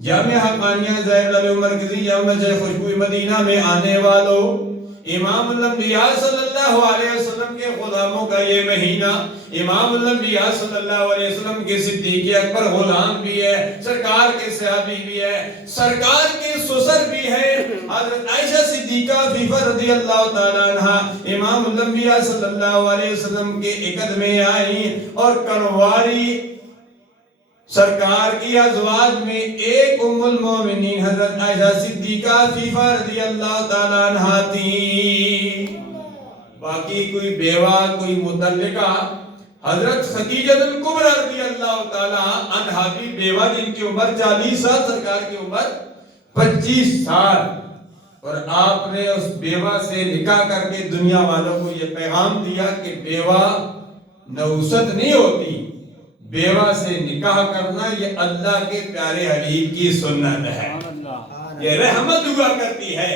جامع حقانیہ زاہد علی مرکزیہ مسجد خوشبوئی مدینہ میں آنے والوں، امام الانبیاء صلی اللہ علیہ وسلم کے غلاموں کا یہ مہینہ، امام الانبیاء صلی اللہ علیہ وسلم کے صدیق اکبر غلام بھی ہے، سرکار کے صحابی بھی ہے، سرکار کے سسر بھی ہے، حضرت عائشہ صدیقہ عفیفہ رضی اللہ تعالیٰ عنہ امام الانبیاء صلی اللہ علیہ وسلم کے عقد میں آئیں، اور کنواری سرکار کی ازواج میں ایک ام المومنین حضرت عائشہ صدیقہ عفیفہ رضی اللہ تعالیٰ عنہ تھی، باقی کوئی بیوہ کوئی مطلقہ حضرت خدیجہ الکبریٰ رضی اللہ تعالیٰ عنہ بھی بیوہ، جن کی عمر 40 سال، سرکار کی عمر 25 سال، اور آپ نے اس بیوہ سے نکاح کر کے دنیا والوں کو یہ پیغام دیا کہ بیوہ نحوست نہیں ہوتی، بیوہ سے نکاح کرنا یہ اللہ کے پیارے حبیب کی سنت ہے، یہ رحمت ہوا کرتی ہے۔